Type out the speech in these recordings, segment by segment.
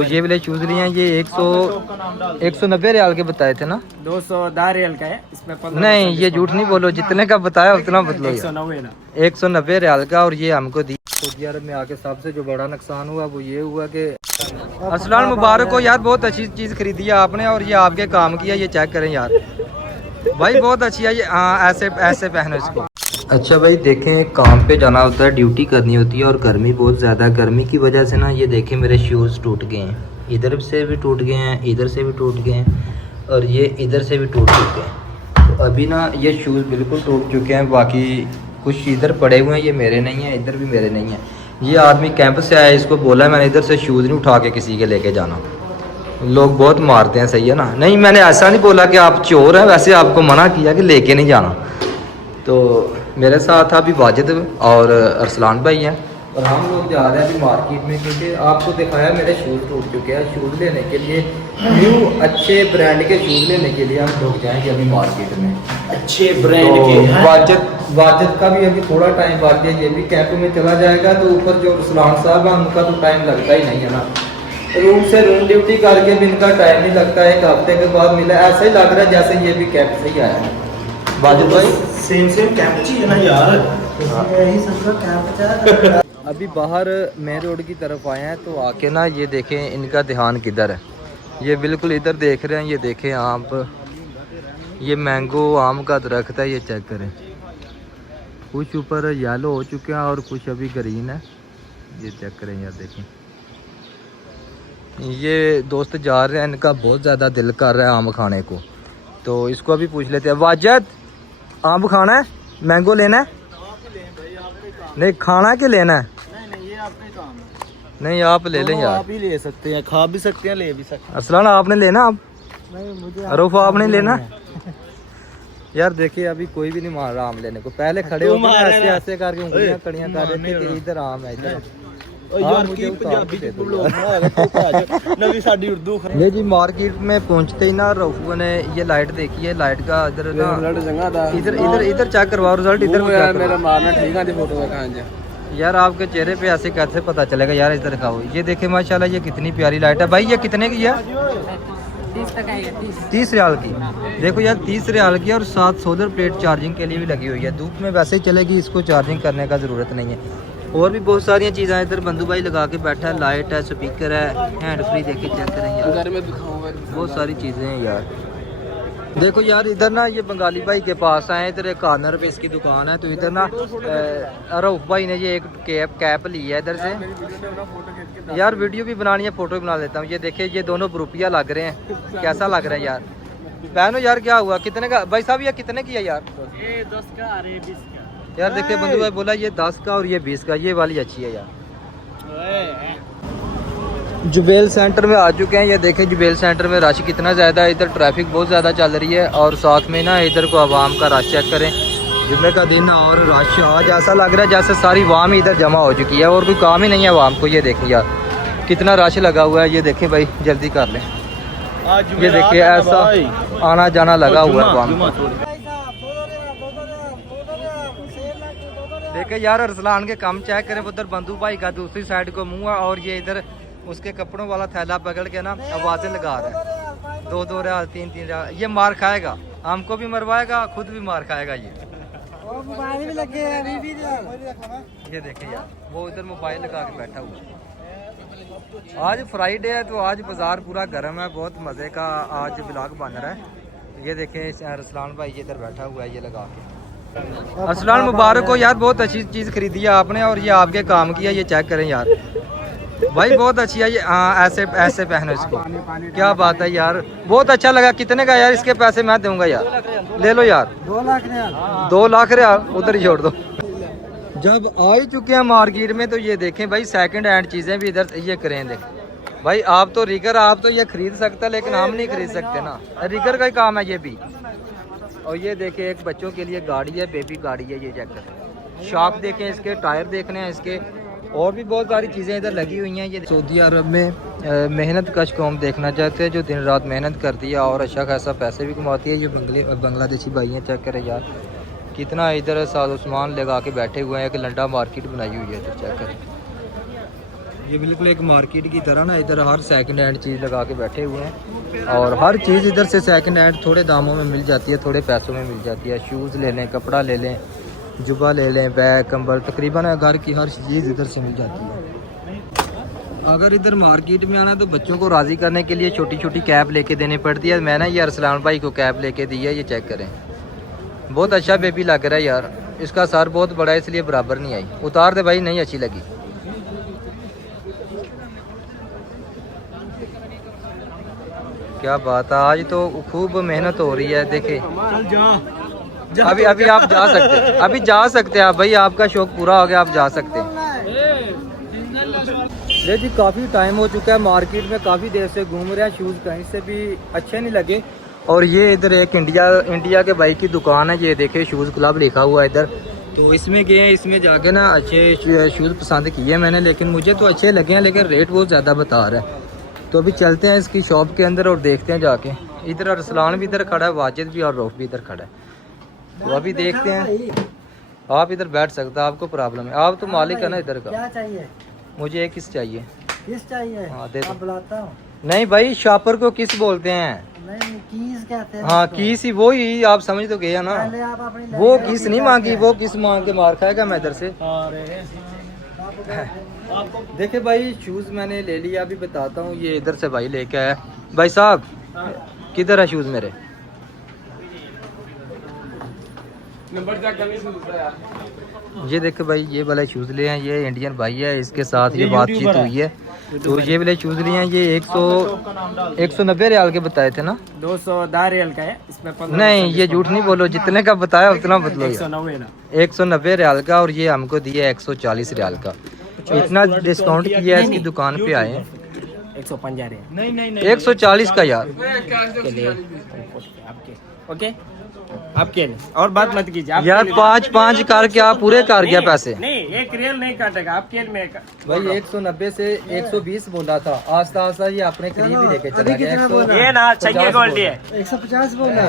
तो ये वाले शूज लिए हैं, ये 190 रियाल के बताए थे ना। 210 रियाल का है इसमें। नहीं ये झूठ नहीं बोलो, जितने का बताया उतना बदलो। 190 रियाल का। और ये हमको दी। सऊदी अरब में आके सबसे जो बड़ा नुकसान हुआ वो ये हुआ कि अस्सलाम मुबारक हो यार, बहुत अच्छी चीज़ खरीदी है आपने और ये आपके काम की है। ये चेक करें यार भाई, बहुत अच्छी है ये। हाँ ऐसे ऐसे पहनो इसको। अच्छा भाई देखें, काम पे जाना होता है, ड्यूटी करनी होती है और गर्मी बहुत ज़्यादा। गर्मी की वजह से ना ये देखें मेरे शूज़ टूट गए हैं, इधर से भी टूट गए हैं, इधर से भी टूट गए हैं और ये इधर से भी टूट चुके हैं। तो अभी ना ये शूज़ बिल्कुल टूट चुके हैं। बाकी कुछ इधर पड़े हुए हैं, ये मेरे नहीं हैं, इधर भी मेरे नहीं हैं। ये आदमी कैंप से आया, इसको बोला मैंने इधर से शूज़ नहीं उठा के किसी के लेके जाना, लोग बहुत मारते हैं, सही है ना। नहीं मैंने ऐसा नहीं बोला कि आप चोर हैं, वैसे आपको मना किया कि लेके नहीं जाना। तो मेरे साथ अभी वाजिद और अरसलान भाई हैं और हम लोग जा रहे हैं अभी मार्केट में, क्योंकि आपको दिखाया मेरे शूज़ टूट चुके हैं। शूज़ लेने के लिए, न्यू अच्छे ब्रांड के शूज़ लेने के लिए हम लोग जाएंगे अभी मार्केट में, अच्छे ब्रांड के। वाजिद का भी अभी थोड़ा टाइम बाकी है, ये भी कैंप में चला जाएगा। तो ऊपर जो अरसलान साहब हैं उनका तो टाइम लगता ही नहीं है ना, रूम से रूम ड्यूटी करके भी इनका टाइम नहीं लगता, एक हफ्ते के बाद मिला। ऐसा ही लग रहा है जैसे ये भी कैंप से ही आया है। वाजिद भाई सेम कैंप चाहिए ना यार, यही सबका कैंप। अभी बाहर मेन रोड की तरफ आए हैं तो आके ना ये देखें इनका ध्यान किधर है। ये बिल्कुल इधर देख रहे हैं, ये देखें आप, ये मैंगो आम का दरख्त है, ये चेक करें। कुछ ऊपर येलो हो चुके हैं और कुछ अभी ग्रीन है, ये चेक करें यार देखें। ये दोस्त जा रहे हैं, इनका बहुत ज़्यादा दिल कर रहा है आम खाने को, तो इसको अभी पूछ लेते हैं। वाजिद आम खाना है, मैंगो लेना है? नहीं खाना के लेना है? नहीं ये आपका काम है। नहीं आप ले लें यार, आप ही ले सकते हैं, खा भी सकते हैं, ले भी सकते हैं। अरसलान आपने लेना? आप नहीं मुझे अरूफ आपने लेना? यार देखिए अभी कोई भी नहीं मान रहा आम लेने को। पहले खड़े होकर ऐसे ऐसे करके उंगलियां कड़ियां कर रहे थे कि इधर आम है, इधर। ये जी मार्केट में पहुंचते ही ना रऊफ ने ये लाइट देखी है, लाइट का इधर ना इधर इधर इधर चेक करवाओ रिजल्ट, इधर मेरा मारना ठीक है फोटो। यार आपके चेहरे पे ऐसे कैसे पता चलेगा यार, इधर दिखाओ। ये देखे माशाल्लाह ये कितनी प्यारी लाइट है भाई। ये कितने की है? 30 रियाल की। देखो यार 30 रियाल की और साथ सोलर प्लेट चार्जिंग के लिए भी लगी हुई है। धूप में वैसे ही चलेगी, इसको चार्जिंग करने का ज़रूरत नहीं है। और भी बहुत सारी चीज़ें हैं। इधर बंधु भाई लगा के बैठा है, लाइट है, स्पीकर है, हैंड फ्री। देखे चेक करें यार, घर में दिखाऊंगा, बहुत सारी चीज़ें हैं यार। देखो यार इधर ना ये बंगाली भाई के पास आए, इधर एक कॉर्नर पे इसकी दुकान है। तो इधर ना रऊफ भाई ने ये एक कैप ली है इधर से। यार वीडियो भी बनानी है, फोटो भी बना लेता हूँ। ये देखिए ये दोनों रुपया लग रहे हैं, कैसा लग रहा है यार? बहनो यार क्या हुआ, कितने का भाई साहब? ये कितने की है यार? ये 10 का, अरे 20 का यार। देखिए बंधु भाई बोला ये 10 का और ये 20 का, ये वाली अच्छी है यार। जुबेल सेंटर में आ चुके हैं। ये देखें जुबेल सेंटर में रश कितना ज़्यादा है, इधर ट्रैफिक बहुत ज़्यादा चल रही है। और साथ में ना इधर को आवाम का रश चेक करें, जुम्मे का दिन और रश आज ऐसा लग रहा है जैसे सारी आवाम इधर जमा हो चुकी है और कोई काम ही नहीं है आवाम को। ये देखें यार कितना रश लगा हुआ है। ये देखें भाई जल्दी कर लें, ये देखिए ऐसा आना जाना लगा हुआ है आवाम को। देखे यार अरसलान के काम चेक करें, उधर बंधु भाई का दूसरी साइड को मुंह है और ये इधर उसके कपड़ों वाला थैला पकड़ के ना आवाजें लगा रहा है। 2-2 रियाल 3-3 रियाल। ये मार खाएगा, हमको भी मरवाएगा, खुद भी मार खाएगा। ये मोबाइल भी लगे हैं अभी भी। ये देखे यार वो इधर मोबाइल लगा के बैठा हुआ है। आज फ्राइडे है तो आज बाजार पूरा गर्म है, बहुत मजे का आज ब्लॉग बन रहा है। ये देखे अरसलान भाई इधर बैठा हुआ है ये लगा के। अरसलान मुबारक हो यार, बहुत अच्छी चीज़ खरीदी है आपने और ये आपके काम की है। ये चेक करें यार भाई बहुत अच्छी है ये। हाँ ऐसे ऐसे पहनो इसको, क्या बात है यार, बहुत अच्छा लगा। कितने का यार? इसके पैसे मैं दूंगा यार, ले लो यार। 2 लाख रियाल। 2 लाख रियाल उधर ही छोड़ दो। जब आ ही चुके हैं मार्केट में तो ये देखें भाई सेकंड हैंड चीज़ें भी इधर ये करें। देख भाई आप तो रिगर, आप तो ये खरीद सकते हैं लेकिन हम नहीं खरीद सकते ना, रिगर का ही काम है ये भी। और ये देखें एक बच्चों के लिए गाड़ी है, बेबी गाड़ी है। ये चेक करें, शॉप देखें, इसके टायर देखने हैं इसके, और भी बहुत सारी चीज़ें इधर लगी हुई हैं। ये सऊदी अरब में मेहनत कश कौम देखना चाहते हैं जो दिन रात मेहनत करती है और अच्छा खासा पैसे भी कमाती है। जो बांग्लादेशी भाई हैं चेक करें यार कितना इधर सामान लगा के बैठे हुए हैं। एक लंडा मार्केट बनाई हुई है, तो चेक करें ये बिल्कुल एक मार्केट की तरह ना, इधर हर सेकंड हैंड चीज़ लगा के बैठे हुए हैं और हर चीज़ इधर से सेकंड हैंड थोड़े दामों में मिल जाती है, थोड़े पैसों में मिल जाती है। शूज़ ले लें, कपड़ा ले लें, जुबा ले लें, बैग, कंबल, तकरीबन घर की हर चीज़ इधर से मिल जाती है। अगर इधर मार्केट में आना तो बच्चों को राज़ी करने के लिए छोटी छोटी कैप लेके देनी पड़ती है। मैंने ये अरसलान भाई को कैप लेके दी है, ये चेक करें, बहुत अच्छा बेबी लग रहा है यार। इसका सर बहुत बड़ा है इसलिए बराबर नहीं आई। उतार दे भाई, नहीं अच्छी लगी। क्या बात है, आज तो खूब मेहनत हो रही है। देखे अभी अभी आप जा सकते हैं, अभी जा सकते हैं आप भाई, आपका शौक पूरा हो गया, आप जा सकते हैं। ले जी, काफ़ी टाइम हो चुका है, मार्केट में काफ़ी देर से घूम रहे हैं, शूज़ कहीं से भी अच्छे नहीं लगे। और ये इधर एक इंडिया के बाइक की दुकान है, ये देखे शूज़ क्लब लिखा हुआ है इधर। तो इसमें गए, इसमें जाके ना अच्छे शूज़ पसंद किए मैंने, लेकिन मुझे तो अच्छे लगे हैं, लेकिन रेट बहुत ज़्यादा बता रहा है। तो अभी चलते हैं इसकी शॉप के अंदर और देखते हैं जाके। इधर अरसलान भी इधर खड़ा है, वाजिद भी और रऊफ भी इधर खड़ा है। तो अभी देखते हैं। आप इधर बैठ सकते हैं, आपको प्रॉब्लम है, आप तो मालिक है ना इधर का। क्या चाहिए? मुझे एक किस चाहिए। किस चाहिए? हाँ दे दो। बुलाता हूँ। नहीं भाई, शॉपर को किस बोलते हैं? नहीं, कीज कहते हैं। हाँ कीस ही, वो ही आप समझ तो गए ना। पहले आप अपनी वो किस नहीं मांगी, वो किस मांग के मार खाएगा मैं इधर से। देखिए भाई, शूज़ मैंने ले लिया, अभी बताता हूँ। ये इधर से भाई लेके आया। भाई साहब किधर है शूज़ मेरे? ये देखे भाई, ये वाला शूज़ लिए हैं, ये इंडियन भाई है, इसके साथ ये बातचीत हुई है। तो ये वाले शूज़ लिए हैं, ये 190 रियाल के बताए थे ना? 210 रियल का है, इसमें नहीं, ये झूठ नहीं बोलो, जितने का बताया उतना बदलो। 190 रियाल का, और ये हमको दिया 140 रियाल का। इतना डिस्काउंट किया है, इसकी दुकान पे आए हैं। 140 का यार। ओके, आपके और बात मत कीजिए आप यार, 5 करके आप पूरे कर गया पैसे। नहीं, 1 रियल नहीं काटेगा आपके में भाई 190 से 120 बोला था, आस्ता आस्ता ये अपने करीब ही लेके चला गया। ये ना चाहिए क्वालिटी है। 150 बोला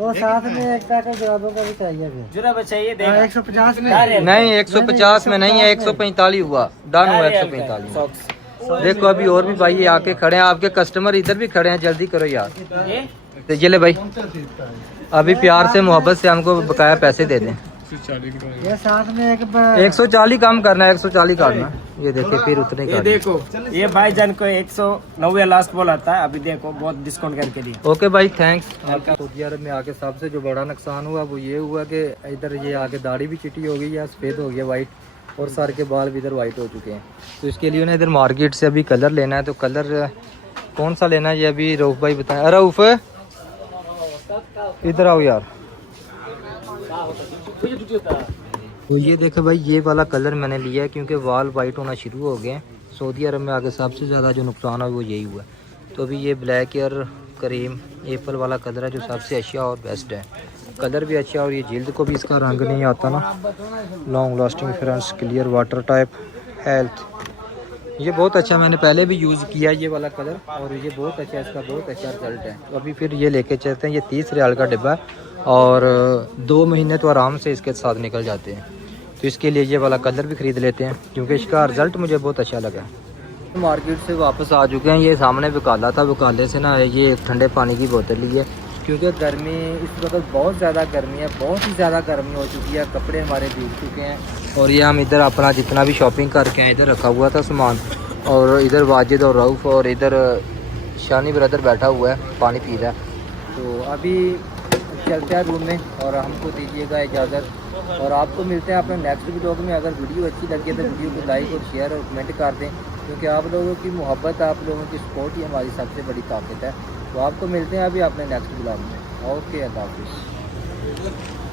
और साथ में एक पैकेट जुराबों का भी चाहिए फिर। जुराब चाहिए, 150 में नहीं, 150 में नहीं है, 145 हुआ, डन हुआ 145। देखो अभी और भी भाई आके खड़े हैं, आपके कस्टमर इधर भी खड़े हैं, जल्दी करो यार। तो ये ले भाई, अभी प्यार से मोहब्बत से हमको बकाया पैसे दे दें। ये साथ में एक 140 कम करना है, 140 करना। ये देखिए फिर उतने ये का। देखो, ये भाईजान को 190 लास्ट बोला था, अभी देखो बहुत डिस्काउंट करके दिया। ओके भाई, थैंक्स। सऊदी अरब में आके सबसे जो बड़ा नुकसान हुआ वो ये हुआ कि इधर ये आके दाढ़ी भी चिटी हो गई है, सफ़ेद हो गया वाइट, और सर के बाल भी इधर वाइट हो चुके हैं। तो इसके लिए उन्हें इधर मार्केट से अभी कलर लेना है। तो कलर कौन सा लेना है ये अभी रऊफ भाई बताएं। रऊफ इधर आओ यार। तो ये देखे भाई, ये वाला कलर मैंने लिया है क्योंकि वाल वाइट होना शुरू हो गए हैं। सऊदी अरब में आके सबसे ज़्यादा जो नुकसान है वो यही हुआ है। तो अभी ये ब्लैक एयर क्रीम एप्पल वाला कलर है जो सबसे अच्छा और बेस्ट है। कलर भी अच्छा है और ये जल्द को भी इसका रंग नहीं आता ना। Long lasting friends, clear water type, health, ये बहुत अच्छा, मैंने पहले भी यूज़ किया ये वाला कलर और ये बहुत अच्छा है, इसका बहुत अच्छा रिजल्ट है। तो अभी फिर ये लेके चलते हैं। ये 30 रियाल का डिब्बा है और 2 महीने तो आराम से इसके साथ निकल जाते हैं। तो इसके लिए ये वाला कलर भी ख़रीद लेते हैं क्योंकि इसका रिज़ल्ट मुझे बहुत अच्छा लगा। मार्केट से वापस आ चुके हैं। ये सामने वकाला था, वकाले से ना ये ठंडे पानी की बोतल ली है क्योंकि गर्मी इस वक्त बहुत ज़्यादा गर्मी है, बहुत ही ज़्यादा गर्मी हो चुकी है, कपड़े हमारे भीग चुके हैं। और ये हम इधर अपना जितना भी शॉपिंग करके हैं इधर रखा हुआ था सामान, और इधर वाजिद और रऊफ़ और इधर शानी ब्रदर बैठा हुआ है, पानी पी रहा है। तो अभी चलते हैं रूम में और हमको दीजिएगा इजाज़त, और आपको मिलते हैं अपने नेक्स्ट वीडियो में। अगर वीडियो अच्छी लगी है तो वीडियो को लाइक और शेयर और कमेंट कर दें, क्योंकि आप लोगों की मोहब्बत, आप लोगों की सपोर्ट ही हमारी सबसे बड़ी ताकत है। तो आपको मिलते हैं अभी अपने नेक्स्ट ब्लॉग में। ओके, अल्लाह हाफिज़।